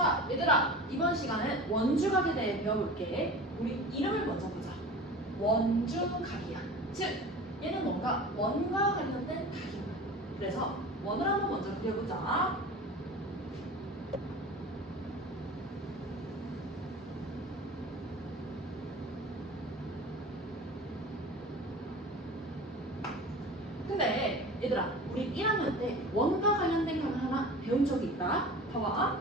자, 얘들아, 이번 시간은 원주각에 대해 배워볼게. 우리 이름을 먼저 보자. 원주각이야. 즉, 얘는 뭔가 원과 관련된 각이야. 그래서 원을 한번 먼저 그려보자. 근데 얘들아, 우리 1학년 때 원과 관련된 각을 하나 배운 적이 있다. 봐봐.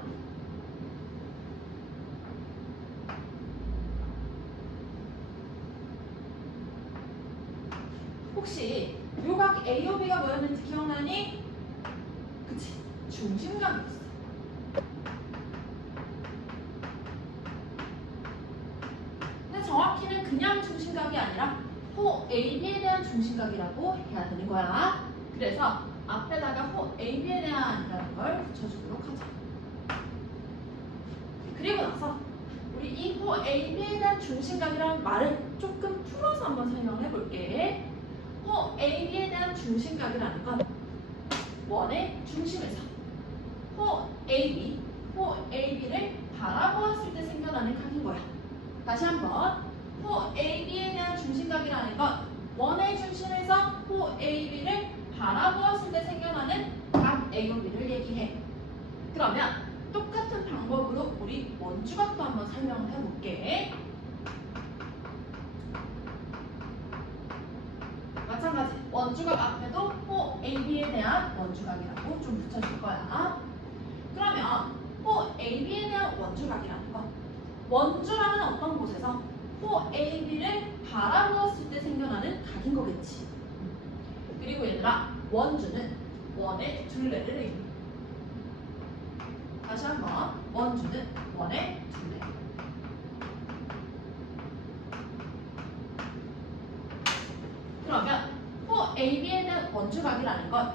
혹시 요각 A요 B가 뭐였는지 기억나니? 그치, 중심각이었어. 근데 정확히는 그냥 중심각이 아니라 호 AB에 대한 중심각이라고 해야 되는 거야. 그래서 앞에다가 호 AB에 대한이라는 걸 붙여주도록 하자. 그리고 나서 우리 이 호 AB에 대한 중심각이라는 말을 조금 풀어서 한번 설명을 해볼게. 호 AB에 대한 중심각이라는 건 원의 중심에서 호 AB를 바라보았을 때 생겨나는 각인 거야. 다시 한번, 호 AB에 대한 중심각이라는 건 원의 중심에서 호 AB를 바라보았을 때 생겨나는 각 AOB를 얘기해. 그러면 똑같은 방법으로 우리 원주각도 한번 설명을 해볼게. 마찬가지, 원주각 앞에도 호 AB에 대한 원주각이라고 좀 붙여줄 거야. 그러면 호 AB에 대한 원주각이라는 건 원주라는 어떤 곳에서 호 AB를 바라보았을 때 생겨나는 각인 거겠지. 그리고 얘들아, 원주는 원의 둘레를 의미해. 다시 한번, 원주는 원의 둘레. 그러면 호 AB에 대한 원주각이라는 건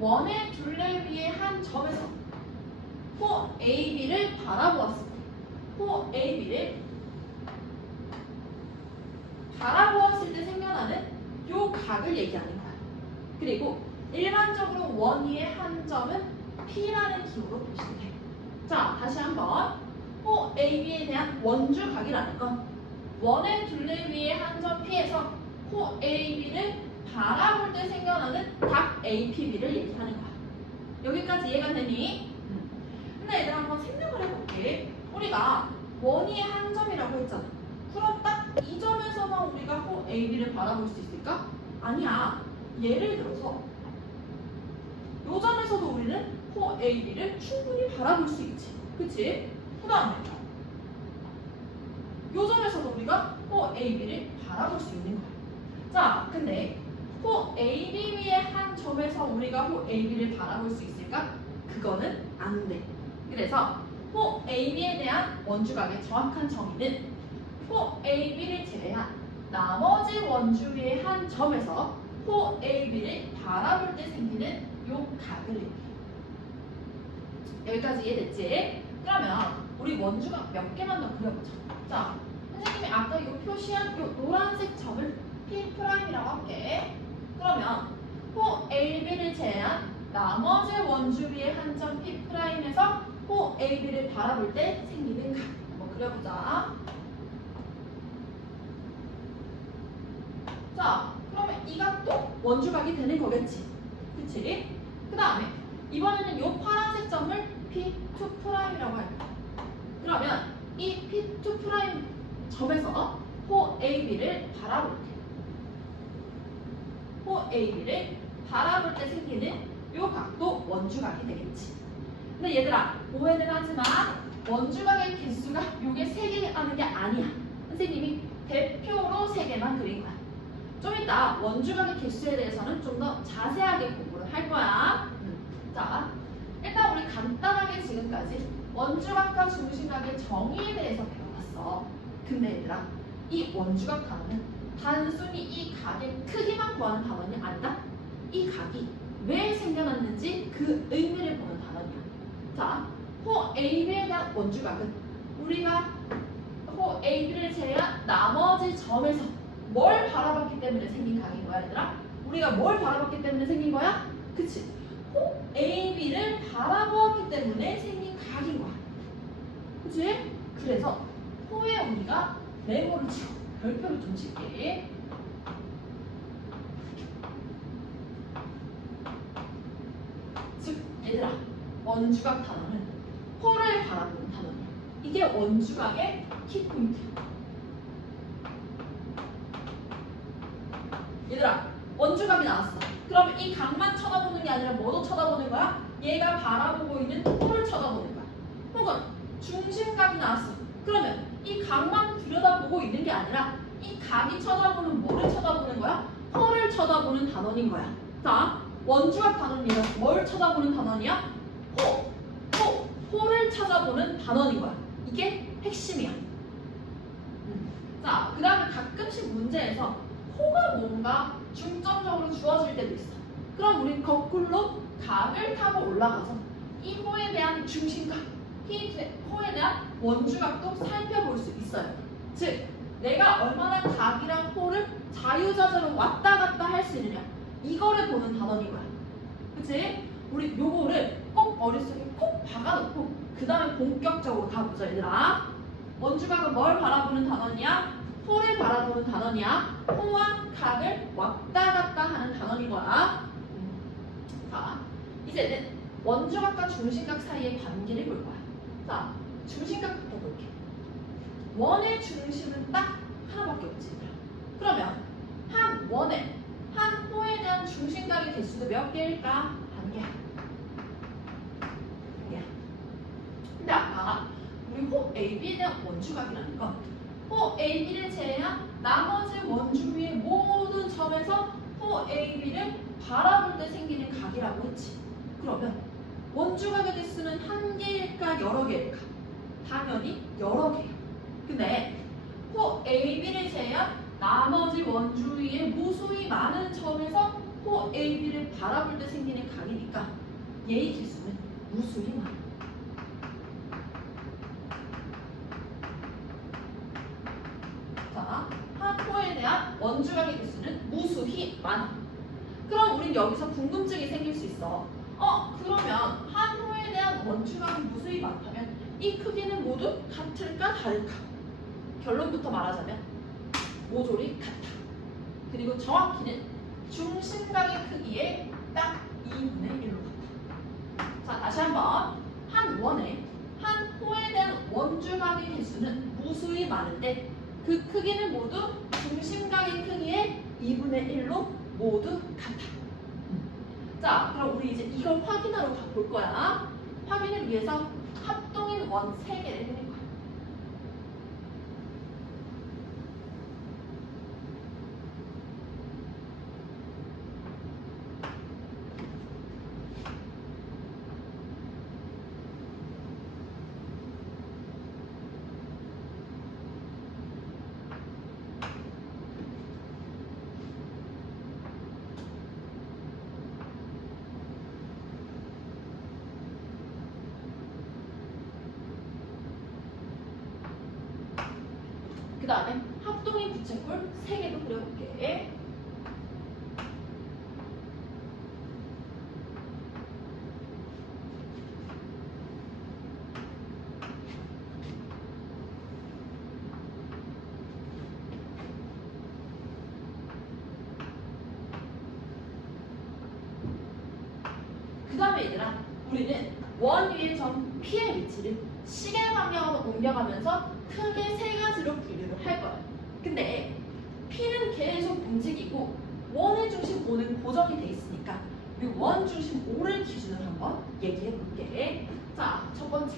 원의 둘레 위에 한 점에서 호 AB를 바라보았을 때, 호 AB를 바라보았을 때 생겨나는 요 각을 얘기하는 거야. 그리고 일반적으로 원 위에 한 점은 P라는 기호로 표시돼. 자, 다시 한번, 호 AB에 대한 원주각이라는 건 원의 둘레 위에 한 점 P에서 호 AB를 바라볼 때 생겨나는 각 APB를 얘기하는 거야. 여기까지 이해가 되니? 근데 얘들아, 한번 생각을 해볼게. 우리가 원 위에 한 점이라고 했잖아. 그럼 딱 이 점에서만 우리가 호 AB를 바라볼 수 있을까? 아니야. 예를 들어서 이 점에서도 우리는 호 AB를 충분히 바라볼 수 있지. 그치? 그 다음에 이 점에서도 우리가 호 AB를 바라볼 수 있는 거야. 자, 근데 호 AB 위에 한 점에서 우리가 호 AB를 바라볼 수 있을까? 그거는 안 돼. 그래서 호 AB에 대한 원주각의 정확한 정의는 호 AB를 제외한 나머지 원주 위의 한 점에서 호 AB를 바라볼 때 생기는 요 각을 얘기해. 여기까지 이해됐지? 그러면 우리 원주각 몇 개만 더 그려보자. 자, 선생님이 아까 요 표시한 요 노란색 점을 P'이라고 할게. 그러면 호 AB를 제외한 나머지 원주 위의 한 점 P'에서 호 AB를 바라볼 때 생기는 각 한번 그려보자. 자, 그러면 이 각도 원주각이 되는 거겠지. 그치? 그 다음에 이번에는 이 파란색 점을 P2'이라고 할게요. 그러면 이 P2' 점에서 호 AB를 바라볼 때, 호 AB를 바라볼 때 생기는 이 각도 원주각이 되겠지. 근데 얘들아, 오해는 하지만 원주각의 개수가 요게 3개라는 게 아니야. 선생님이 대표로 3개만 그린 거야. 좀 이따 원주각의 개수에 대해서는 좀 더 자세하게 공부를 할 거야. 자, 일단 우리 간단하게 지금까지 원주각과 중심각의 정의에 대해서 배워봤어. 근데 얘들아, 이 원주각 단어는 단순히 이 각의 크기만 구하는 단어는 아니다. 이 각이 왜 생겨났는지 그 의미를 보는 단어냐. 자, 호 AB에 대한 원주각은 우리가 호 AB를 제외한 나머지 점에서 뭘 바라봤기 때문에 생긴 각인 거야, 얘들아? 우리가 뭘 바라봤기 때문에 생긴 거야? 그치? 호 AB를 바라보았기 때문에 생긴 각인 거야. 그치? 그래서 호에 우리가 네모를 치고 별표를 좀 칠게. 즉 얘들아, 원주각 단어는 호를 바라보는 단어야. 이게 원주각의 키포인트야. 얘들아, 원주각이 나왔어. 그럼 이 각만 쳐다보는 게 아니라 뭐도 쳐다보는 거야? 얘가 바라보고 있는 호를 쳐다보는 거야. 혹은 중심각이 나왔어. 그러면 이 각만 들여다보고 있는 게 아니라 이 각이 쳐다보는 뭐를 쳐다보는 거야? 호를 쳐다보는 단원인 거야. 자, 원주각 단원은 뭘 쳐다보는 단원이야? 호를 찾아보는 단원인 거야. 이게 핵심이야. 자, 그 다음에 가끔씩 문제에서 호가 뭔가 중점적으로 주어질 때도 있어. 그럼 우린 거꾸로 각을 타고 올라가서 이 호에 대한 중심각, 이 호에 대한 원주각도 살펴볼 수 있어요. 즉, 내가 얼마나 각이랑 호를 자유자재로 왔다 갔다 할 수 있느냐, 이거를 보는 단원인 거야. 그치? 우리 요거를 꼭 머릿속에 꼭 박아놓고 그 다음에 본격적으로 가보자 얘들아. 원주각은 뭘 바라보는 단원이야? 호를 바라보는 단원이야. 호와 각을 왔다 갔다 하는 단원인 거야. 자, 이제는 원주각과 중심각 사이의 관계를 볼 거야. 자, 중심각부터 볼게. 원의 중심은 딱 하나밖에 없지. 그러면 한 원에, 한 호에 대한 중심각의 개수도 몇 개일까? 한 개. 근데 아까 우리 호 AB에 대한 원주각이라는 건 호 AB를 제외한 나머지 원주 위의 모든 점에서 호 AB를 바라볼 때 생기는 각이라고 했지. 그러면 원주각의 개수는 한 개일까 여러 개일까? 당연히 여러 개야. 근데 호 AB를 제외한 나머지 원주 위의 무수히 많은 점에서 호 AB를 바라볼 때 생기는 각이니까 얘의 개수는 무수히 많아. 자, 한 호에 대한 원주각의 개수는 무수히 많아. 그럼 우린 여기서 궁금증이 생길 수 있어. 그러면 한 호에 대한 원주각이 무수히 많다면 이 크기는 모두 같을까 다를까? 결론부터 말하자면 모조리 같아. 그리고 정확히는 중심각의 크기의 딱 2분의 1로 같아. 자, 다시 한번. 한 원에, 한 호에 대한 원주각의 개수는 무수히 많은데 그 크기는 모두 중심각의 크기의 2분의 1로 모두 같아. 자, 그럼 우리 이제 이걸 확인하러 가볼 거야. 확인을 위해서 합동인 원 3개를 그릴 거야. 그 다음에 합동인 부채꼴 3개도 그려볼게. 그 다음에 얘들아, 우리는 원 위의 점 P의 위치를 시계 방향으로 옮겨가면서 크게 3가지로 분류를 할 거야. 근데 P는 계속 움직이고 원의 중심 O는 고정이 돼 있으니까 이 원 중심 O를 기준으로 한번 얘기해 볼게. 자, 첫 번째.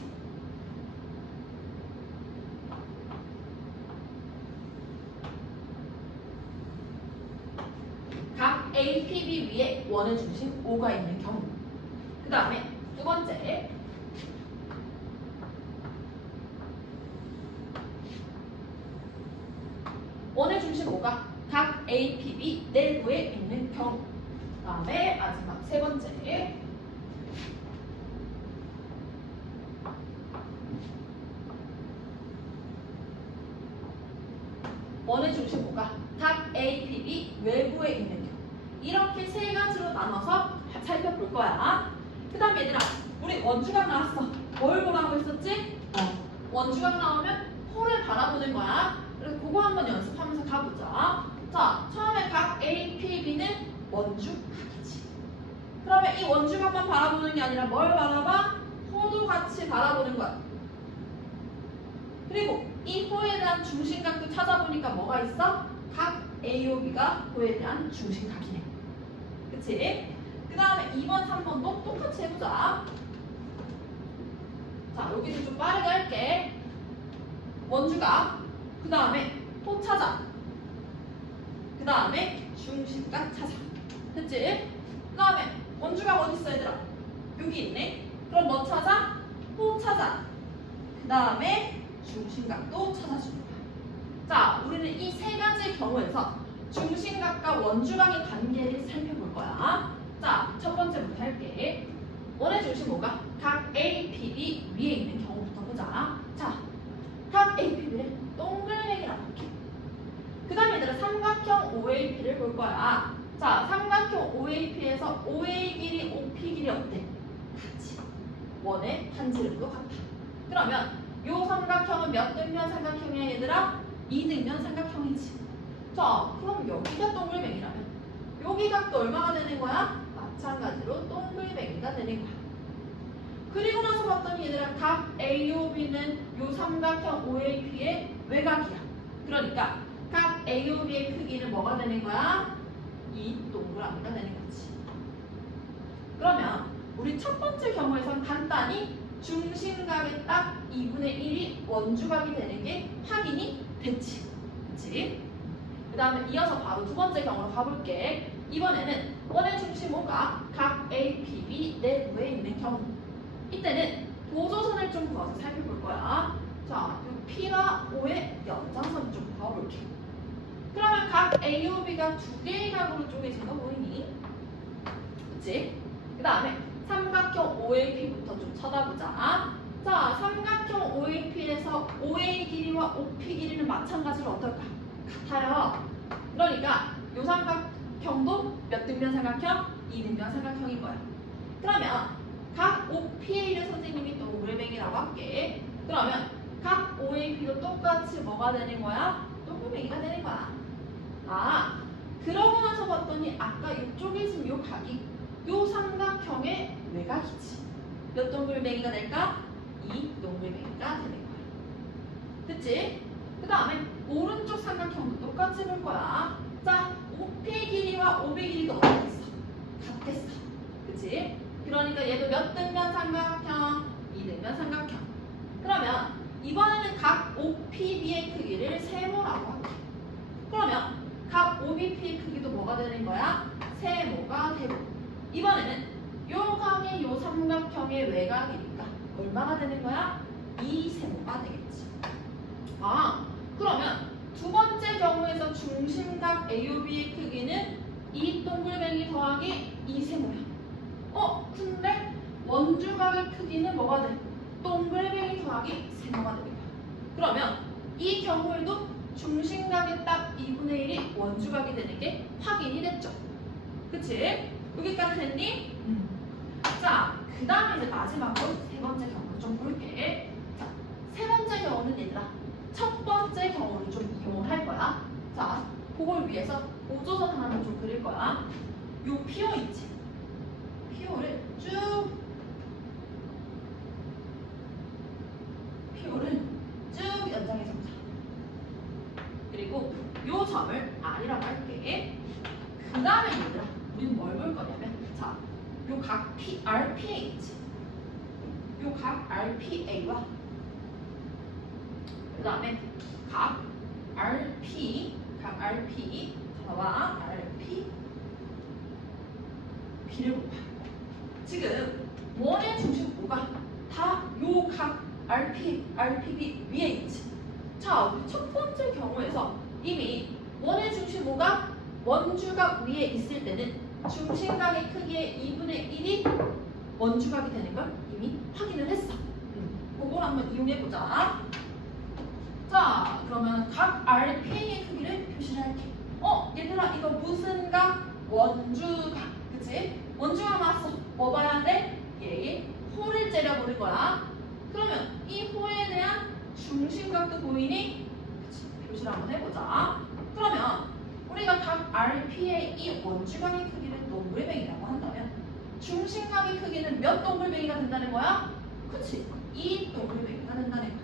각 APB 위에 원의 중심 O가 있는 경우. 그 다음에 두 번째. 원의 중심 O가 각 APB 내부에 있는 경우. 그 다음에 마지막 세 번째. 원의 중심 O가 각 APB 외부에 있는 경우. 이렇게 3가지로 나눠서 살펴볼 거야. 그 다음에 얘들아, 우리 원주각 나왔어. 뭘 보라고 했었지? 원주각 나오면 호를 바라보는 거야. 그래서 그거 한번 연습하면서 가보자. 자, 처음에 각 A, P, B는 원주각이지. 그러면 이 원주각만 바라보는 게 아니라 뭘 바라봐? 호도 같이 바라보는 거야. 그리고 이 호에 대한 중심각도 찾아보니까 뭐가 있어? 각 A, B가 호에 대한 중심각이네. 그치? 그 다음에 2번, 3번도 똑같이 해보자. 자, 여기서 좀 빠르게 할게. 원주각, 그 다음에 호 찾아. 그 다음에 중심각 찾아. 됐지? 그 다음에 원주각 어디 있어 얘들아? 여기 있네. 그럼 뭐 찾아? 호 찾아. 그 다음에 중심각도 찾아주는 거야. 자, 우리는 이 세 가지 경우에서 중심각과 원주각의 관계를 살펴볼 거야. 자, 첫 번째부터 할게. 원의 중심 뭐가? 각 A, P, B 위에 있는 경우부터 보자. 자, 각 A, P, B를 동글뱅이라고 할게. 그 다음에 얘들아 삼각형 OAP를 볼 거야. 자, 삼각형 OAP에서 OA 길이, OP 길이 어때? 같이. 원의 반지름도 같아. 그러면 요 삼각형은 몇 등면 삼각형이야 얘들아? 2등면 삼각형이지. 자, 그럼 여기가 동글뱅이라면 여기 각도 얼마가 되는 거야? 마찬가지로 동글뱅이가 되는 거야. 그리고 나서 봤더니 얘들아 각 AOB는 요 삼각형 OAP의 외곽이야. 그러니까 각 AOB의 크기는 뭐가 되는 거야? 이 동그라미가 되는 거지. 그러면 우리 첫 번째 경우에선 간단히 중심각의 딱 2분의 1이 원주각이 되는 게 확인이 됐지. 그치? 그 다음에 이어서 바로 두 번째 경우로 가볼게. 이번에는 원의 중심 O가 각 A, P, B 내부에 있는 경우. 이때는 보조선을 좀 그어서 살펴볼 거야. 자, 요 P와 O의 연장선 좀 그어볼게. 그러면 각 AOB가 두 개의 각으로 쪼개진 거 보이니? 그치? 그 다음에 삼각형 OAP부터 좀 쳐다보자. 자, 삼각형 OAP에서 OA 길이와 OP 길이는 마찬가지로 어떨까? 같아요. 그러니까 요 삼각형도 몇 등면 삼각형? 2등면 삼각형인 거야. 그러면 각 OPA를 선생님이 동글뱅이라고 할게. 그러면 각 OAP도 똑같이 뭐가 되는 거야? 동글뱅이가 되는 거야. 아, 그러고 나서 봤더니 아까 이쪽에 있으면 요 각이 요 삼각형의 외곽이지. 몇 동글뱅이가 될까? 2 동글뱅이가 되는 거야. 됐지? 그 다음에 오른쪽 삼각형도 똑같이 볼 거야. 자, OP 길이와 OB 길이도 어떻게 됐어? 같겠어. 그치? 그러니까 얘도 몇 등면 삼각형? 2등면 삼각형. 그러면 이번에는 각 OPB의 크기를 세모라고 할게. 그러면 각 OBP의 크기도 뭐가 되는 거야? 세모가 되고. 이번에는 요 각의 요 삼각형의 외곽이니까 얼마가 되는 거야? 2세모가 되겠지. 아, 그러면 두 번째 경우에서 중심각 AOB의 크기는 이 동글뱅이 더하기 2세모야. 근데 원주각의 크기는 뭐가 돼? 동글뱅이 더하기 세모가 되는 거야. 그러면 이 경우에도 중심각의 딱 2분의 1이 원주각이 되는 게 확인이 됐죠. 그치? 여기까지 됐니? 자, 그 다음에 이제 마지막으로 세 번째 경우를 좀 볼게. 자, 세 번째 경우는 얘들아, 첫 번째 경우를 좀 이용을 할 거야. 자, 그걸 위해서 보조선 하나를 좀 그릴 거야. 요 피오 있지? 피오를 쭉 연장해서 보자. 그리고 요 점을 R이라고 할게. 그 다음에 얘들아, 우리는 뭘 볼 거냐면, 자, 요 각 RPA 있지? 요 각 RPA와 그 다음에 각 RP 저와 RP B를 볼 거야. 지금 원의 중심 O가 다 요 각 RPB 위에 있지. 자, 우리 첫 번째 경우에서 이미 원의 중심 O가 원주각 위에 있을 때는 중심각의 크기의 2분의 1이 원주각이 되는 걸 이미 확인을 했어. 그걸 한번 이용해보자. 자, 그러면 각 RP의 크기를 표시를 할게. 얘들아, 이거 무슨 각? 원주각. 그치? 원주각 나왔어. 뭐 봐야 돼? 얘의 호를 째려보는 거야. 그러면 이 호에 대한 원주각도 보이니? 그치, 표시를 한번 해보자. 그러면 우리가 각 RP의 이 원주각의 크기를 동글뱅이라고 한다면 중심각의 크기는 몇 동글뱅이가 된다는 거야? 그치, 2 동글뱅이가 된다는 거야.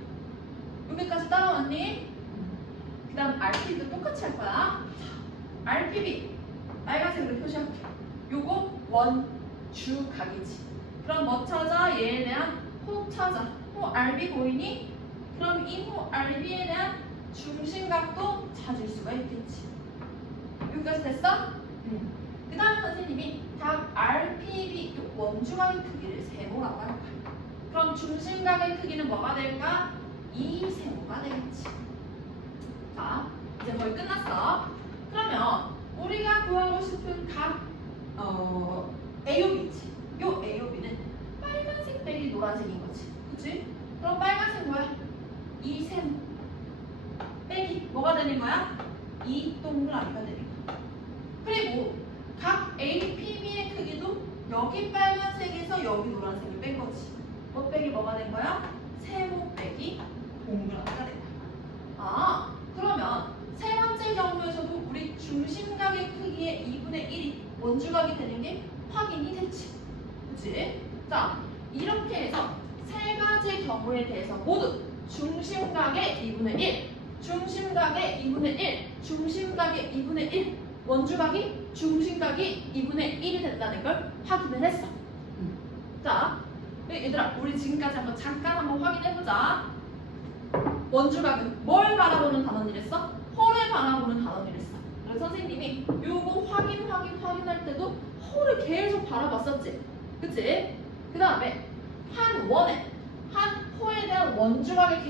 여기까지 따라왔니? 그 다음 RP도 똑같이 할 거야. RPB 빨간색으로 표시할게. 요거 원주각이지. 그럼 뭐 찾아? 얘에 대한 호 찾아. 호 RB 보이니? 그럼 이 호 RB에 대한 중심각도 찾을 수가 있겠지. 여기까지 됐어? 그 다음 선생님이 각 RPB 원주각의 크기를 세모라고 할 거야. 그럼 중심각의 크기는 뭐가 될까? 2세모가 되겠지. 자, 이제 거의 끝났어. 그러면 우리가 구하고 싶은 각 AOB지. 요 AOB는 빨간색 빼기 노란색인 거지. 그치? 그럼 빨간색 뭐야? 2세모 빼기 뭐가 되는 거야? 2 동그라미가 되는 거야. 그리고 각 APB의 크기도 여기 빨간색에서 여기 노란색을 뺀 거지. 뭐 빼기 뭐가 된 거야? 세모 빼기 동그라미가 된 거야. 아, 그러면 세 번째 경우에서도 우리 중심각의 크기의 2분의 1이 원주각이 되는 게 확인이 됐지. 그치? 자, 이렇게 해서 세 가지 경우에 대해서 모두 중심각의 2분의 1, 중심각의 2분의 1, 중심각의 2분의 1, 원주각이 중심각이 2분의 1이 된다는 걸 확인을 했어. 자, 얘들아, 우리 지금까지 한번 잠깐 한번 확인해보자. 원주각은 뭘 바라보는 단원이랬어? 홀을 바라보는 단원이랬어. 그래서 선생님이 요거 확인할 때도 홀을 계속 바라봤었지. 그치? 그 다음에 한 원에, 한 호에 대한 원주각의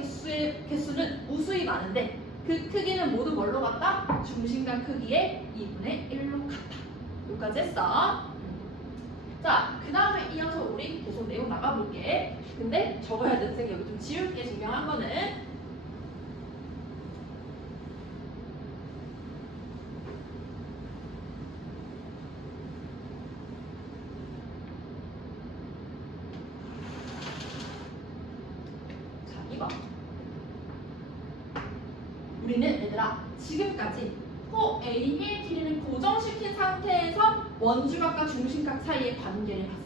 개수는 무수히 많은데 그 크기는 모두 뭘로 같다? 중심각 크기의 2분의 1로 같다. 여기까지 했어. 자, 그 다음에 이어서 우리 계속 내용 나가볼게. 근데 적어야 되는 생 여기 좀 지울게. 중요한 거는 자, 2번. 우리는 얘들아 지금까지 호 AB의 길이를 고정시킨 상태에서 원주각과 중심각 사이의 관계를 봤어.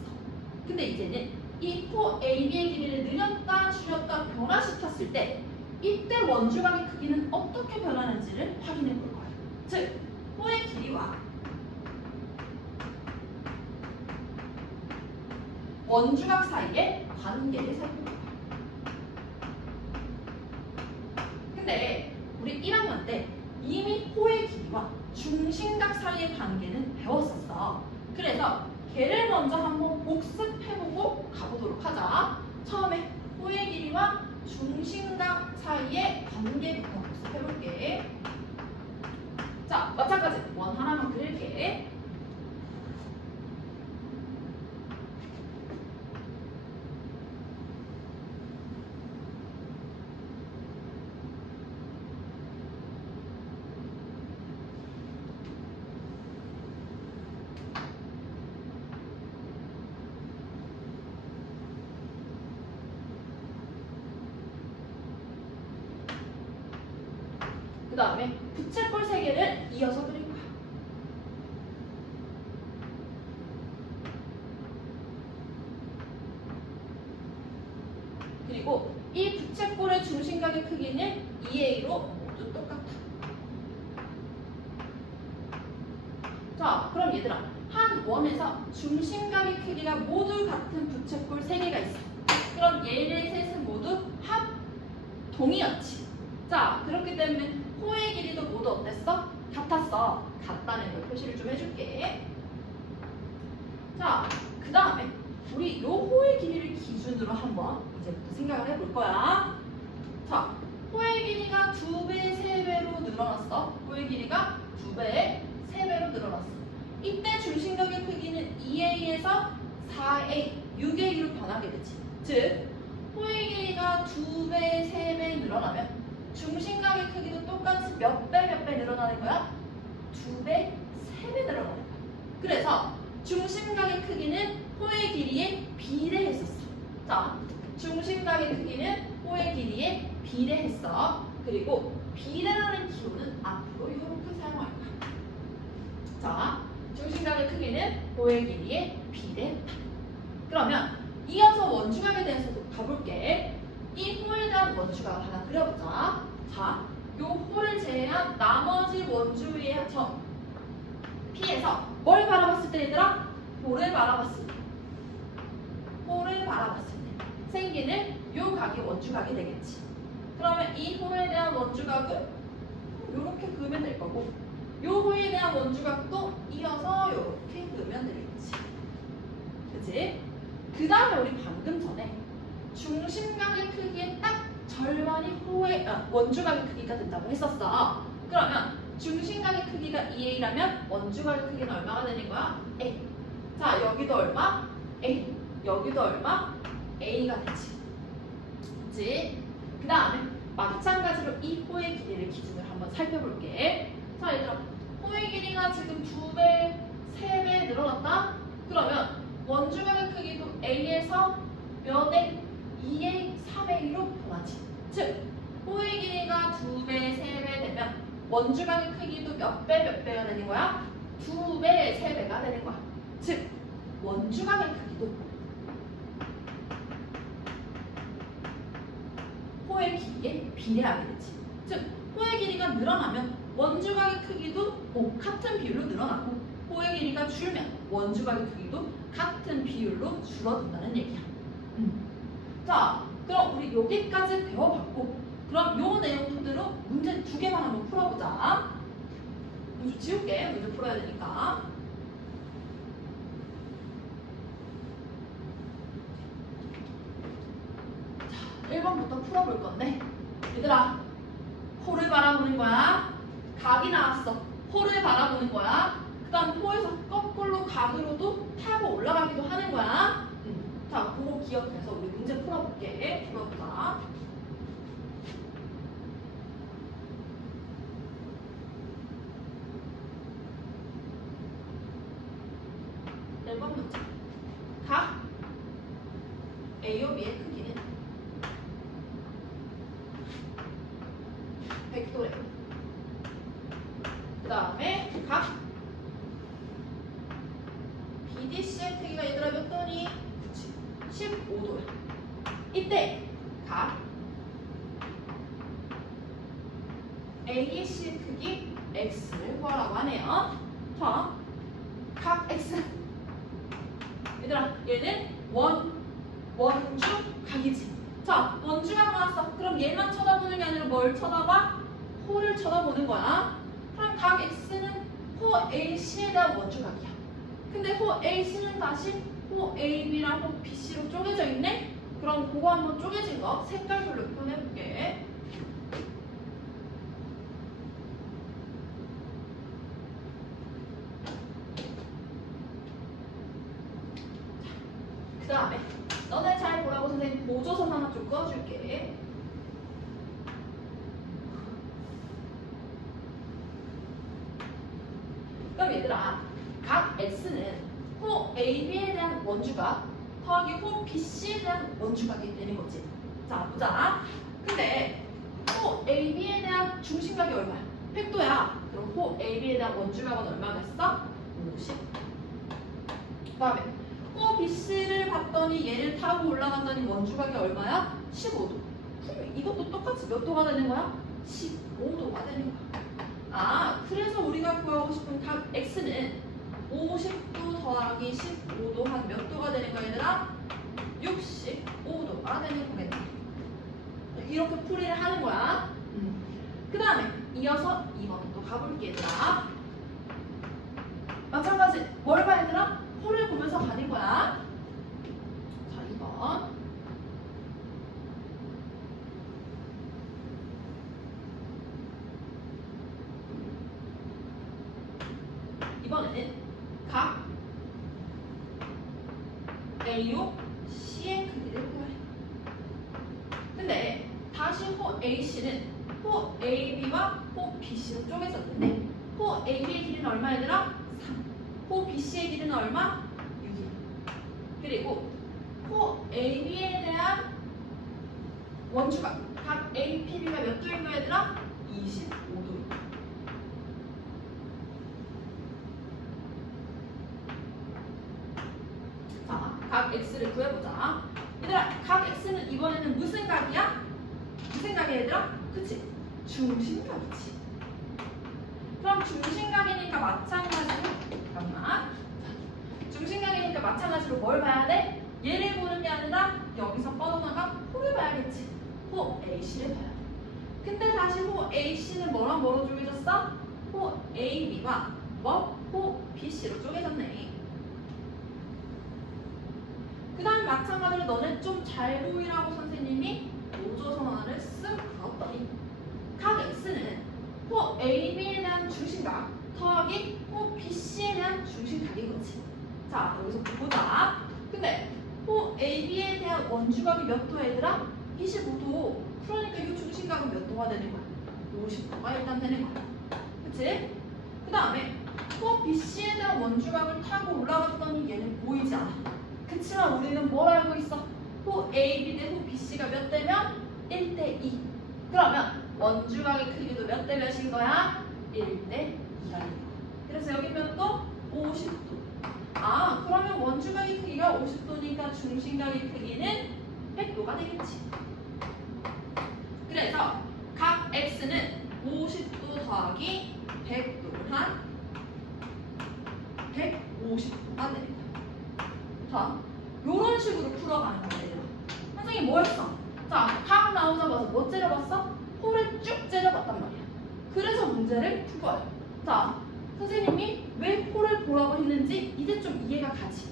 근데 이제는 이 호 AB의 길이를 늘렸다 줄였다 변화시켰을 때 이때 원주각의 크기는 어떻게 변하는지를 확인해 볼 거야. 즉, 호의 길이와 원주각 사이의 관계를 살펴볼 거야. 근데 우리 1학년 때 이미 호의 길이와 중심각 사이의 관계는 배웠었어. 그래서 걔를 먼저 한번 복습해보고 가보도록 하자. 처음에 호의 길이와 중심각 사이의 관계부터 복습해볼게. 자, 마찬가지 원 하나만 그릴게. 그 다음에 부채꼴 3개를 이어서 그릴 거야. 그리고 이 부채꼴의 중심각의 크기는 2A로 모두 똑같아. 자, 그럼 얘들아, 한 원에서 중심각의 크기가 모두 같은 부채꼴 3개가 있어. 그럼 얘네 셋은 모두 합동이었지. 자, 그렇기 때문에 호의 길이도 모두 어땠어? 같았어. 같다는 걸 표시를 좀 해줄게. 자, 그 다음에 우리 요 호의 길이를 기준으로 한번 이제부터 생각을 해볼 거야. 자, 호의 길이가 2배, 3배로 늘어났어. 호의 길이가 2배, 3배로 늘어났어. 이때 중심각의 크기는 2A에서 4A, 6A로 변하게 되지. 즉, 호의 길이가 2배, 3배 늘어나면 중심각의 크기도 똑같이 몇 배 늘어나는 거야? 2배, 3배 늘어나는 거야. 그래서 중심각의 크기는 호의 길이에 비례했었어. 자, 중심각의 크기는 호의 길이에 비례했어. 그리고 비례라는 기호는 앞으로 이렇게 사용할 거야. 자, 중심각의 크기는 호의 길이의 비례다. 그러면 이어서 원주각에 대해서도 가볼게. 이 호에 대한 원주각을 하나 그려보자. 자, 요 호를 제외한 나머지 원주 위의 점 P에서 뭘 바라봤을 때 얘들아? 호를 바라봤을 때. 호를 바라봤을 때 생기는 요 각이 원주각이 되겠지. 그러면 이 호에 대한 원주각은 이렇게 그으면 될 거고, 요 호에 대한 원주각도 이어서 이렇게 그으면 되겠지. 그치? 그 다음에 우리 방금 전에 중심각의 크기의 딱 절반이 원주각의 크기가 된다고 했었어. 그러면 중심각의 크기가 2a라면 원주각의 크기는 얼마가 되는 거야? a. 자, 여기도 얼마? a. 여기도 얼마? a가 되지. 그치? 그 다음에 마찬가지로 이 호의 길이를 기준으로 한번 살펴볼게. 자, 얘들아, 호의 길이가 지금 2배, 3배 늘어났다? 그러면 원주각의 크기도 a에서 몇 a? 2a, 3a로 변하지. 즉, 호의 길이가 2배, 3배 되면 원주각의 크기도 몇 배가 되는 거야? 2배, 3배가 되는 거야. 즉, 원주각의 크기도 호의 길이에 비례하게 되지. 즉, 호의 길이가 늘어나면 원주각의 크기도 같은 비율로 늘어나고, 호의 길이가 줄면 원주각의 크기도 같은 비율로 줄어든다는 얘기야. 자, 그럼 우리 여기까지 배워봤고, 그럼 요 내용 토대로 문제 2개만 한번 풀어보자. 문제 지울게. 문제 풀어야 되니까. 자, 1번부터 풀어볼 건데, 얘들아, 호를 바라보는 거야. 각이 나왔어. 호를 바라보는 거야. 그 다음 호에서 거꾸로 각으로도 타고 올라가기도 하는 거야. 자, 그거 기억해서 우리 문제 풀어볼게. 풀어보자. 네 번 문제. 각 A와 B의 크기는 100도래. 그 다음에 각 BDC의 크기가 얘들아 몇 도니? 그치, 15도야. 이때 각 AC의 크기 X를 구하라고 하네요. 자, 각 X. 얘들아, 얘는 원주각이지. 자, 원주각 나왔어. 그럼 얘만 쳐다보는 게 아니라 뭘 쳐다봐? 호를 쳐다보는 거야. 그럼 각 X는 호 AC에 대한 원주각이야. 근데 호 AC는 다시 호 AB랑 호 BC로 쪼개져 있네? 그럼 그거 한번 쪼개진 거 색깔별로 표현해볼게. 그 다음에 너네 잘 보라고 선생님 보조선 하나 좀 그어줄게. 그럼 얘들아, 각 X는 호 AB에 대한 원주각 더하기 호 BC에 대한 원주각이 되는 거지. 자, 보자. 근데 호 AB에 대한 중심각이 얼마야? 100도야. 그럼 호 AB에 대한 원주각은 얼마겠어? 50. 그 다음에 호 BC를 봤더니 얘를 타고 올라갔더니 원주각이 얼마야? 15도. 그럼 이것도 똑같이 몇 도가 되는 거야? 15도가 되는 거야. 아, 그래서 우리가 구하고 싶은 각 X는 50도 더하기 15도 한 몇 도가 되는 거야, 얘들아? 65도가 되는 거겠네. 이렇게 풀이를 하는 거야. 그 다음에 이어서 2번 또 가볼게, 얘들아. 마찬가지. 뭘 봐, 얘들아? 호를 보면서 가는 거야. 자, 2번. 이번에는 각 A요 C의 크기를 구해. 근데 다시 호 AC는 호 AB와 호 BC로 쪼개졌는데 호 AB의 길이는 얼마 얘들아? 3. 호 BC의 길이는 얼마? 6이야. 그리고 호 AB에 대한 원주각 각 A, P, B가 몇 도인 거야 얘들아? 25도. 자, 각 X를 구해보자. 얘들아, 각 X는 이번에는 무슨 각이야? 무슨 각이야 얘들아? 그치? 중심각이지. 그럼 중심각이니까 마찬가지로 잠깐만. 중심각이니까 마찬가지로 뭘 봐야 돼? 얘를 보는 게 아니라 여기서 뻗어나가 호를 봐야겠지. 호 AC를 봐야 돼. 근데 다시 호 AC는 뭐랑 뭐로 쪼개졌어? 호 AB와 뭐? 호 BC로 쪼개졌네. 그 다음에 마찬가지로 너네 좀 잘 보이라고 선생님이 보조선 하나를 쓱 그었더니 각 X는 호 AB에 대한 중심각 더하기 호 BC에 대한 중심각인 거지. 자, 여기서 보자. 근데 호 AB에 대한 원주각이 몇 도야 얘들아? 25도. 그러니까 이 중심각은 몇 도가 되는 거야? 50도가 일단 되는 거야. 그치? 그 다음에 호 BC에 대한 원주각을 타고 올라갔더니 얘는 보이지 않아. 그치만 우리는 뭘 알고 있어? 호 AB 대 호 BC가 몇 대면? 1대 2. 그러면 원주각의 크기도 몇 대 몇인 거야? 1대 2라는 거. 그래서 여기 몇 도? 50도. 아, 그러면 원주각의 크기가 50도니까 중심각의 크기는 100도가 되겠지. 그래서 각 X는 50도 더하기 100도를 한 150도가 됩니다. 자, 요런 식으로 풀어가는 거예요. 선생님 뭐 했어? 자, 각 나오자마자 뭐 째려봤어? 호를 쭉 째려봤단 말이야. 그래서 문제를 푼 거야. 자, 선생님이 왜 호를 보라고 했는지 이제 좀 이해가 가지.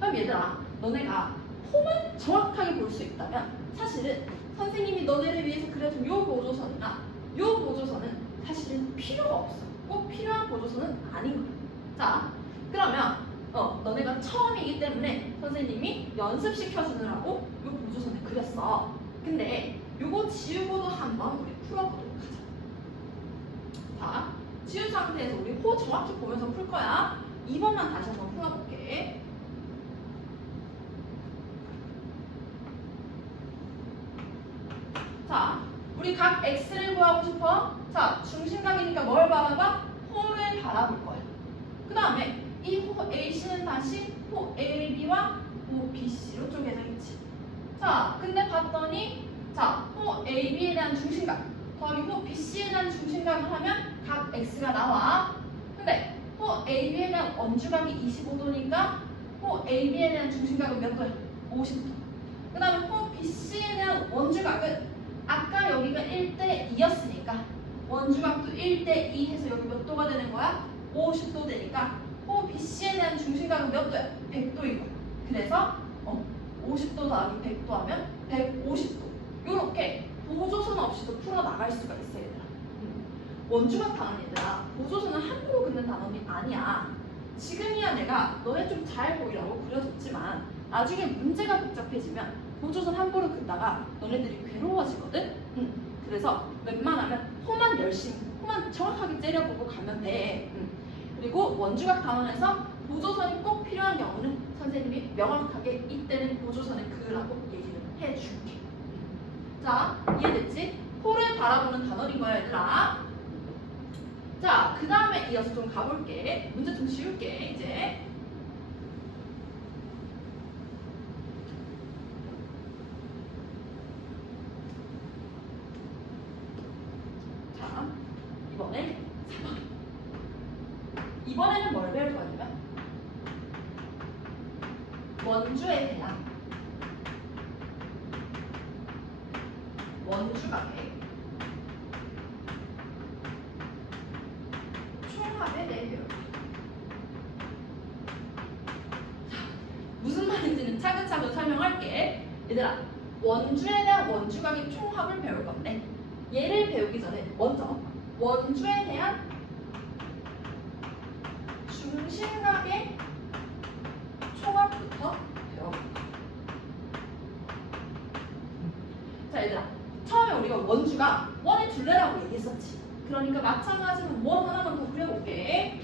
그럼 얘들아, 너네가 호만 정확하게 볼 수 있다면 사실은 선생님이 너네를 위해서 그려준 요 보조선이나 요 보조선은 사실은 필요가 없어. 꼭 필요한 보조선은 아닌 거야. 자, 그러면 너네가 처음이기 때문에 선생님이 연습시켜주느라고 요 보조선을 그렸어. 근데 요거 지우고도 한번 우리 풀어보도록 하자. 자, 지운 상태에서 우리 호 정확히 보면서 풀 거야. 2번만 다시 한번 풀어볼게. 자, 우리 각 X를 구하고 싶어. 자, 중심각이니까 뭘 바라봐? 호를 바라볼 거야. 그 다음에 이 호 AC는 다시 호 AB와 호 BC로 쪼개져 있지. 자, 근데 봤더니 자, 호 AB에 대한 중심각 더하기 호 BC에 대한 중심각을 하면 각 X가 나와. 근데 호 AB에 대한 원주각이 25도니까 호 AB에 대한 중심각은 몇 도야? 50도. 그 다음에 호 BC에 대한 원주각은 아까 여기가 1대 2였으니까 원주각도 1대 2 해서 여기 몇 도가 되는 거야? 50도 되니까 호 BC에 대한 중심각은 몇 도야? 100도이고. 그래서 50도 더하기 100도 하면 150도. 요렇게 보조선 없이도 풀어나갈 수가 있어 얘들아. 원주각 단원 얘들아, 보조선은 함부로 긋는 단원이 아니야. 지금이야 내가 너네 좀 잘 보이라고 그려줬지만 나중에 문제가 복잡해지면 보조선 함부로 긋다가 너네들이 괴로워지거든. 그래서 웬만하면 호만 열심히, 호만 정확하게 째려보고 가면 돼. 그리고 원주각 단원에서 보조선이 꼭 필요한 경우는 선생님이 명확하게 이때는 보조선을 그으라고 얘기를 해줄게. 자, 이해됐지? 호를 바라보는 단원인 거야 얘들아. 자, 그 다음에 이어서 좀 가볼게. 문제 좀 지울게 이제. 자, 이번에 4번. 이번에는 뭘 배울 거냐면 원주에 대한 원주각의 총합에 대해 배울게. 무슨 말인지는 차근차근 설명할게. 얘들아, 원주에 대한 원주각의 총합을 배울 건데 얘를 배우기 전에 먼저 원주에 대한 중심각의 총합부터 배워볼까. 자 얘들아, 처음에 우리가 원주가 원의 둘레라고 얘기했었지. 그러니까 마찬가지로 원 하나만 더 그려볼게.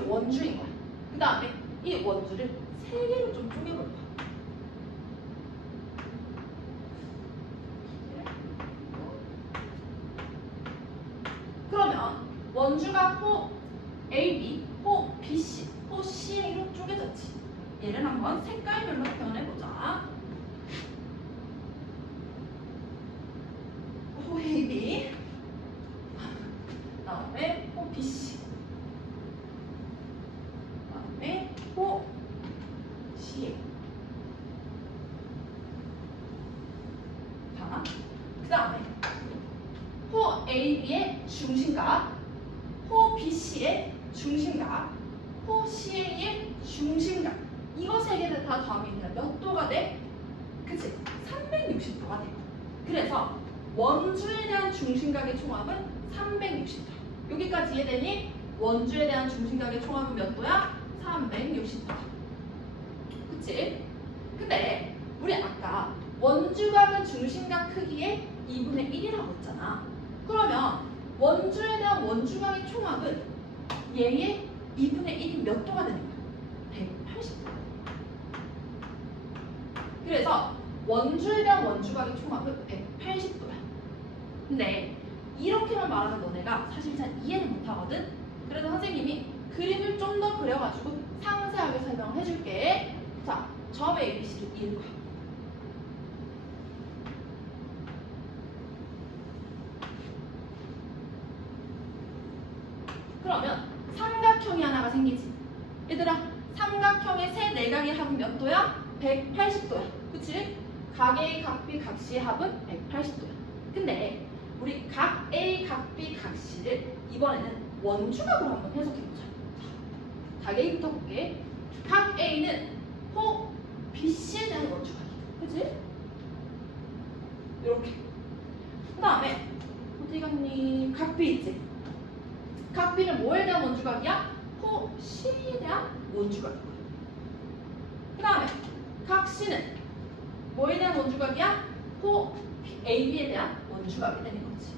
중에 원주인 거야. 그 다음에 이 원주를 3개로 좀 쪼개볼 거야. 그러면 원주가 호 AB, 호 BC, 호 CA로 쪼개졌지. 얘를 한번 색깔별로 표현해보자. 호 AB, 그다음에 호 BC, 그다음에 호 CA. 자, 그다음에 호 AB의 중심각, 호 BC의 중심각, 호 CA의 중심각. 이거 3개를 다 더하면 몇 도가 돼? 그치? 360도가 돼. 그래서 원주에 대한 중심각의 총합은 360도. 여기까지 이해되니? 원주에 대한 중심각의 총합은 몇 도야? 360도다. 그치? 근데 우리 아까 원주각은 중심각 크기의 2분의 1이라고 했잖아. 그러면 원주에 대한 원주각의 총합은 얘의 2분의 1이 몇 도가 되는 거야? 180도. 그래서 원주에 대한 원주각의 총합은 180도야. 근데 이렇게만 말하면 너네가 사실 잘 이해를 못하거든? 그래서 선생님이 그림을 좀 더 그려가지고 상세하게 설명을 해줄게. 자, 점 ABC를 읽어. 그러면 삼각형이 하나가 생기지. 얘들아, 삼각형의 세 내각의 합은 몇 도야? 180도야. 그치? 각 A, 각 B, 각 C의 합은 180도야. 근데 우리 각 A, 각 B, 각 C를 이번에는 원주각으로 한번 해석해보자. 각 A부터 볼게. 각 A는 호 BC에 대한 원주각이야. 그치? 이렇게. 그 다음에 어디 갔니? 각 B 있지? 각 B는 뭐에 대한 원주각이야? 호 C에 대한 원주각이야. 그 다음에 각 C는 뭐에 대한 원주각이야? 호 AB에 대한 원주각이 되는 거지.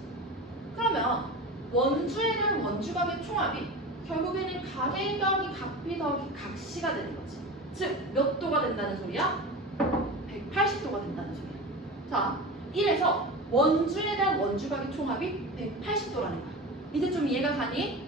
그러면 원주에 대한 원주각의 총합이 결국에는 각 A 더하기 각 B 더하기 각 C가 되는 거지. 즉, 몇 도가 된다는 소리야? 180도가 된다는 소리야. 자, 이래서 원주에 대한 원주각의 총합이 180도라는 거야. 이제 좀 이해가 가니?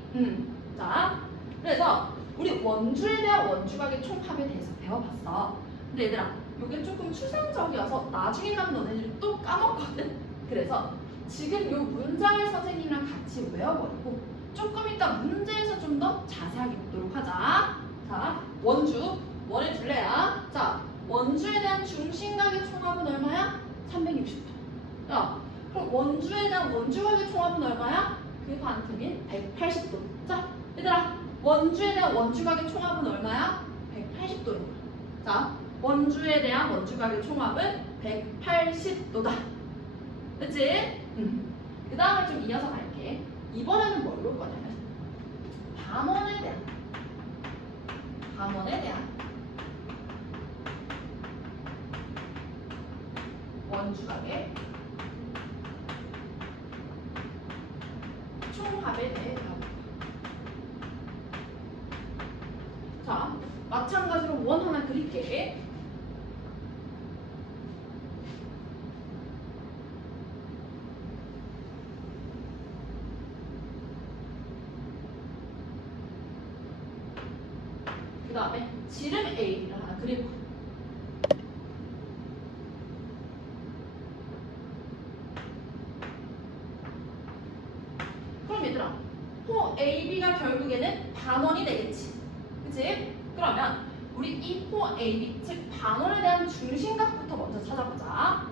자, 그래서 우리 원주에 대한 원주각의 총합에 대해서 배워봤어. 근데 얘들아, 이게 조금 추상적이어서 나중에 가면 너네들이 또 까먹거든? 그래서 지금 이 문장을 선생님이랑 같이 외워버리고 조금 이따 문제에서 좀 더 자세하게 보도록 하자. 자, 원주, 원의 둘레야. 자, 원주에 대한 중심각의 총합은 얼마야? 360도. 자, 그럼 원주에 대한 원주각의 총합은 얼마야? 그 반틈인 180도. 자, 얘들아, 원주에 대한 원주각의 총합은 얼마야? 180도인 거야. 자, 원주에 대한 원주각의 총합은 180도다. 그치? 그 다음에 좀 이어서 갈게. 이번에는 뭘 볼 거냐면 반원에 대한 원주각의 총합에 대해 배워볼까. 자, 마찬가지로 원 하나 그릴게. 그 다음에 지름 AB를 하나 그리고 그럼 얘들아, 호 AB가 결국에는 반원이 되겠지. 그치? 그러면 우리 이 호 AB, 즉 반원에 대한 중심각부터 먼저 찾아보자.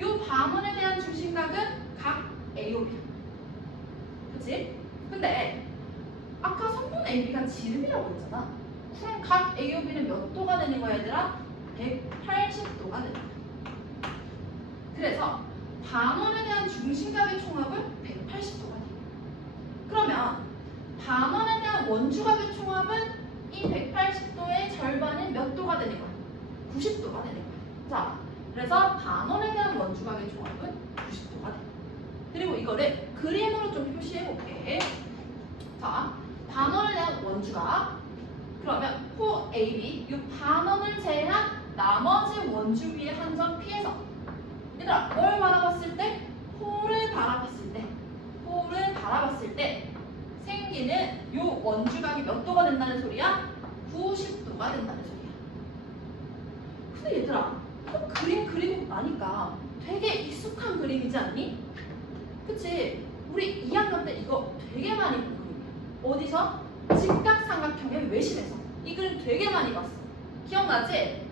이 반원에 대한 중심각은 각 AOB야. 그치? 근데 아까 성분 AB가 지름이라고 했잖아. 그럼 각 AOB는 몇 도가 되는 거야, 얘들아? 180도가 되는 거야. 그래서 반원에 대한 중심각의 총합은 180도가 돼. 그러면 반원에 대한 원주각의 총합은 이 180도의 절반인 몇 도가 되는 거야? 90도가 되는 거야. 자, 그래서 반원에 대한 원주각의 총합은 90도가 돼. 그리고 이거를 그림으로 좀 표시해 볼게. 자, 반원에 대한 원주각 AB 이 반원을 제외한 나머지 원주비의 한 점 P에서 얘들아 뭘 바라봤을 때? 홀을 바라봤을 때 생기는 요 원주각이 몇 도가 된다는 소리야? 90도가 된다는 소리야. 근데 얘들아 그림 그리고 나니까 되게 익숙한 그림이지 않니? 그치? 우리 2학년 때 이거 되게 많이 본 그림이야. 어디서? 직각삼각형의 외심에서 이 그림 되게 많이 봤어. 기억나지?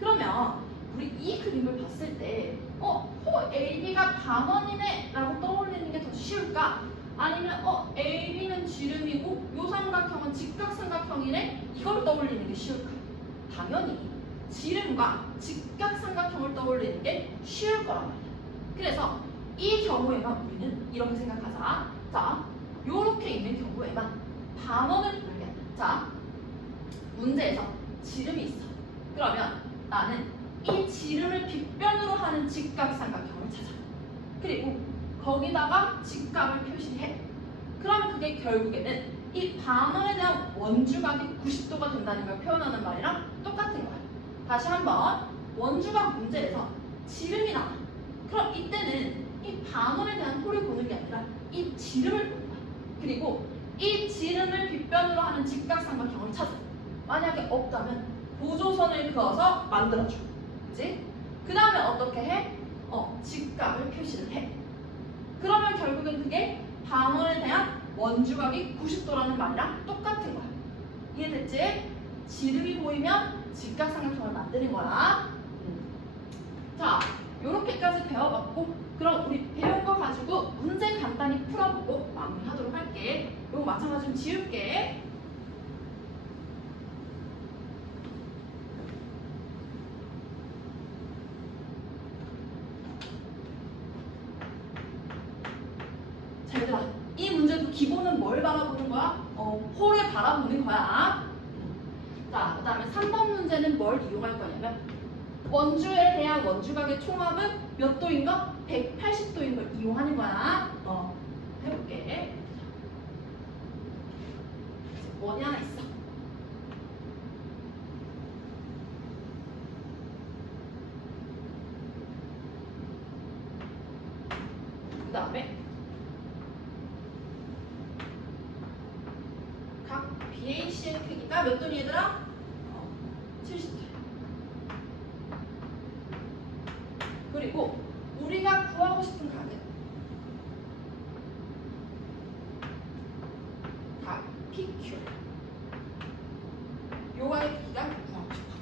그러면 우리 이 그림을 봤을 때 호 AB가 반원이네 라고 떠올리는 게 더 쉬울까? 아니면 AB는 지름이고 요 삼각형은 직각삼각형이네 이걸 떠올리는 게 쉬울까? 당연히 지름과 직각삼각형을 떠올리는 게 쉬울 거란 말이야. 그래서 이 경우에만 우리는 이렇게 생각하자. 자, 요렇게 있는 경우에만 반원을 보는 게 아니야. 자, 문제에서 지름이 있어. 그러면 나는 이 지름을 빗변으로 하는 직각삼각형을 찾아. 그리고 거기다가 직각을 표시해. 그럼 그게 결국에는 이 반원에 대한 원주각이 90도가 된다는 걸 표현하는 말이랑 똑같은 거야. 다시 한번 원주각 문제에서 지름이 나와. 그럼 이때는 이 반원에 대한 홀을 보는 게 아니라 이 지름을 보는 거야. 그리고 이 지름을 빗변으로 하는 직각삼각형을 찾아. 만약에 없다면 보조선을 그어서 만들어줘. 그치? 그 다음에 어떻게 해? 직각을 표시를 해. 그러면 결국엔 그게 반원에 대한 원주각이 90도라는 말이랑 똑같은 거야. 이해됐지? 지름이 보이면 직각삼각형을 만드는 거야. 자, 요렇게까지 배워봤고 그럼 우리 배운 거 가지고 문제 간단히 풀어보고 마무리하도록 할게. 요거 마찬가지로 좀 지울게. 자, 얘들아, 이 문제도 기본은 뭘 바라보는 거야? 홀을 바라보는 거야. 자, 그 다음에 3번 문제는 뭘 이용할 거냐면 원주에 대한 원주각의 총합은 몇 도인가? 180도인 걸 이용하는 거야. 해볼게. 원이 하나 있어. 그 다음에 각 BAC의 크기가 몇 도니 얘들아? 70도. 그리고 우리가 구하고 싶은 각은 각 PQ. 요가의 크기가 구하고 싶어.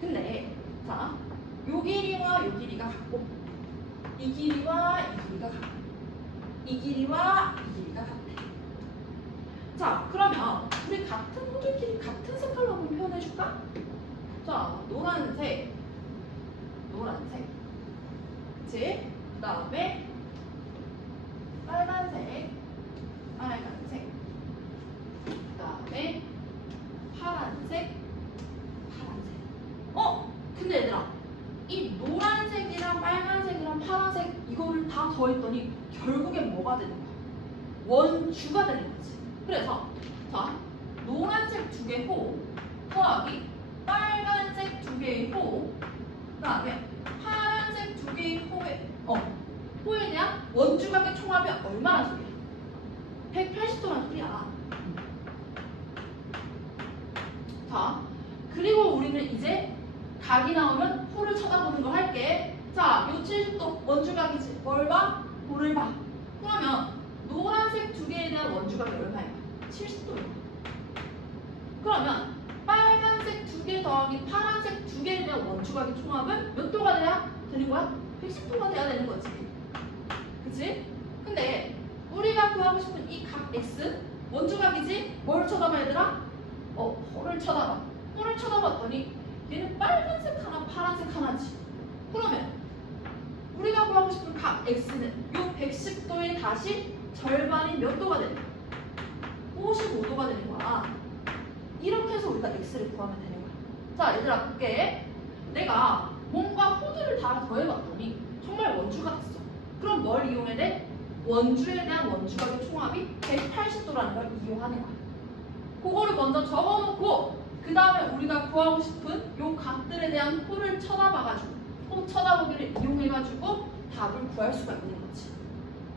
근데 자, 요 길이와 요 길이가 같고 이 길이와 이 길이가 같고 이 길이와 이 길이가 같대. 자, 그러면 우리 같은 호들끼리 같은 색깔로 한번 표현해줄까? 자, 노란색, 그치? 그 다음에 빨간색, 그 다음에 파란색. 근데 얘들아, 이 노란색이랑 빨간색이랑 파란색 이거를 다 더했더니 결국엔 뭐가 되는 거야? 원주가 되는 거지. 그래서 자, 노란색 2개 호 더하기 빨간색 2개의 호, 그 다음에 파란색 2개의 호에 대한 원주각의 총합이 얼마나 소리야? 180도란 소리야. 자, 그리고 우리는 이제 각이 나오면 호를 쳐다보는 거 할게. 자, 요 70도 원주각이지. 뭘 봐? 호를 봐. 그러면 노란색 2개에 대한 원주각이 얼마야? 70도야. 그러면 빨간색 2개 더하기 파란색 2개에 대한 원주각의 총합은 몇 도가 돼야 되는 거야? 110도가 돼야 되는 거지. 그치? 근데 우리가 구하고 싶은 이 각 X 원주각이지? 뭘 쳐다봐 얘들아? 호를 쳐다봐. 호를 쳐다봤더니 얘는 빨간색 하나, 파란색 하나지. 그러면 우리가 구하고 싶은 각 X는 요 110도의 다시 절반인 몇 도가 되는 거야? 55도가 되는 거야. 이렇게 해서 우리가 X를 구하면 되는 거야. 자, 얘들아 볼게. 내가 뭔가 호들을 다 더해봤더니 정말 원주가 됐어. 그럼 뭘 이용해야 돼? 원주에 대한 원주각의 총합이 180도라는 걸 이용하는 거야. 그거를 먼저 적어놓고 그 다음에 우리가 구하고 싶은 요 각들에 대한 호를 쳐다봐가지고 호 쳐다보기를 이용해가지고 답을 구할 수가 있는 거지.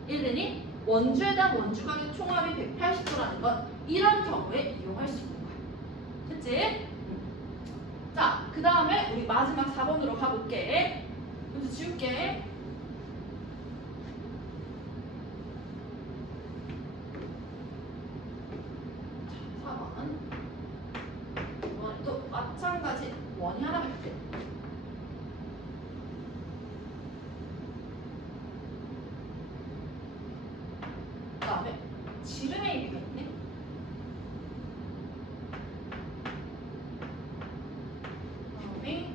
이랬더니 원주에 대한 원주각의 총합이 180도라는 건 이런 경우에 이용할 수 있는 거야. 됐지? 자, 그 다음에 우리 마지막 4번으로 가볼게. 여기서 지울게. 자, 4번. 이번에도 마찬가지 원이 하나 있대. 그 다음에 지름의 의미가 있네. 그다음에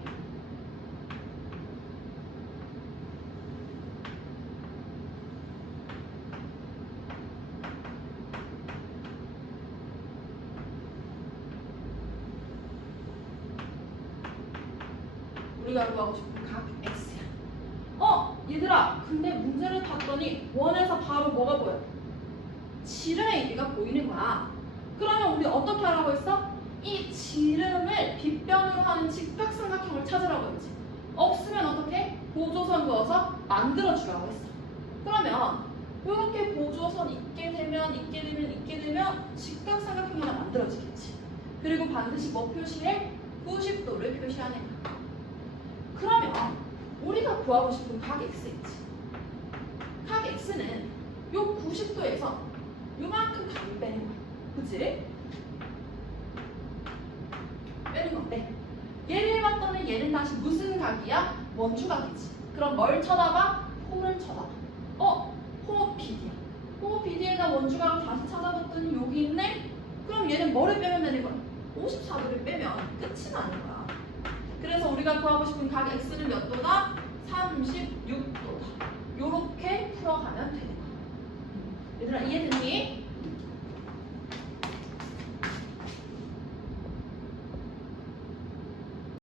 우리가 구하고 싶은 각 x야. 얘들아, 근데 문제를 봤더니 원에서 바로 뭐가 보여? 지름의 의미가 보이는 거야. 그러면 우리 어떻게 하라고 했어? 이 지름을 빗변으로 하는 직각삼각형을 찾으라고 했지. 없으면 어떻게? 보조선 그어서 만들어 주라고 했어. 그러면 이렇게 보조선 있게 되면 직각삼각형이 하나 만들어지겠지. 그리고 반드시 뭐 표시해? 90도를 표시하는 거야. 그러면 우리가 구하고 싶은 각 x 있지. 각 x는 요 90도에서 요만큼 각을 빼는 거야. 그치? 빼는 건데 얘를 봤더니 얘는 다시 무슨 각이야? 원주각이지. 그럼 뭘 쳐다봐? 호를 쳐다봐. 호 BD야. 호 BD에다 원주각을 다시 찾아봤더니 여기 있네? 그럼 얘는 뭐를 빼면 되는 거야? 54도를 빼면 끝이 나는 거야. 그래서 우리가 구하고 싶은 각 x는 몇 도다? 36도다. 요렇게 풀어가면 되는 거야. 얘들아, 이해됐니?